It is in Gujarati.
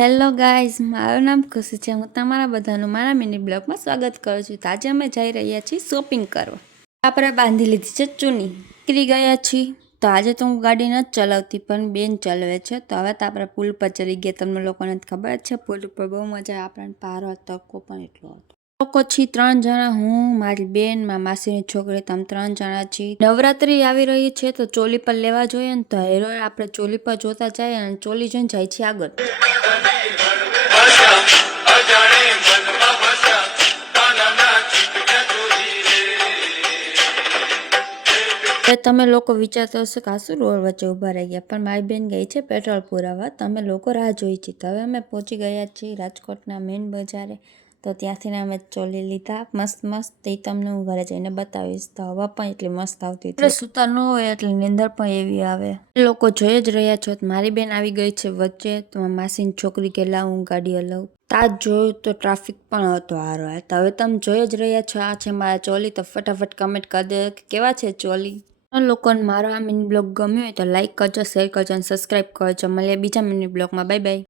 હેલો ગાઈઝ, મારું નામ ખુશી છે. હું તમારા બધાનું મારા મિની બ્લોગમાં સ્વાગત કરું છું. તો આજે અમે જઈ રહ્યા છીએ શોપિંગ કરવા. આપણે બાંધી લીધી છે ચૂની, નીકળી ગયા છીએ. તો આજે તો હું ગાડી નથી ચલાવતી પણ બેન ચલાવે છે. તો હવે તો આપણે પુલ પર ચડી ગયા. તમને લોકોને ખબર જ છે પુલ ઉપર બહુ મજા આવે. આપણને પારો તડકો પણ એટલો હતો. લોકો છીએ 3 જણા, હું, મારી બેન, મારા માસીની છોકરી, તમે 3 જણા છીએ. નવરાત્રી આવી રહી છે તો ચોલી પર લેવા જોઈએ ને, તો હેરો આપણે ચોલી પર જોતા જઈએ અને ચોલી જોઈને જાય છે આગળ. તમે લોકો વિચારતા હશો કે આ શું રોડ વચ્ચે ઊભા રહી ગયા, પણ મારી બેન ગઈ છે પેટ્રોલ પુરાવા. તમે લોકો રાહ જોઈ છે. તો હવે અમે પહોંચી ગયા છીએ રાજકોટના મેઇન બજારે. તો ત્યાંથી અમે ચોલી લીધા મસ્ત મસ્ત. એ તમને હું ઘરે જઈને બતાવીશ. તો હવા પણ એટલી મસ્ત આવતી હતી. સૂતા ન હોય એટલે નીંદર પણ એવી આવે. લોકો જોઈ જ રહ્યા છો. મારી બેન આવી ગઈ છે વચ્ચે. તો માસીની છોકરી કે લાવ હું ગાડી હલાવું. તાજ જોયું તો ટ્રાફિક પણ હતો હારો. તો હવે તમે જોઈ જ રહ્યા છો. આ છે મારા ચોલી. તો ફટાફટ કમેન્ટ કરી દે કે કેવા છે ચોલી. લોકોને મારો આ મિની બ્લોગ ગમ્યો હોય તો લાઈક કરજો, શેર કરજો અને સબસ્ક્રાઈબ કરજો. મળીએ બીજા મિની બ્લોગમાં. Bye bye.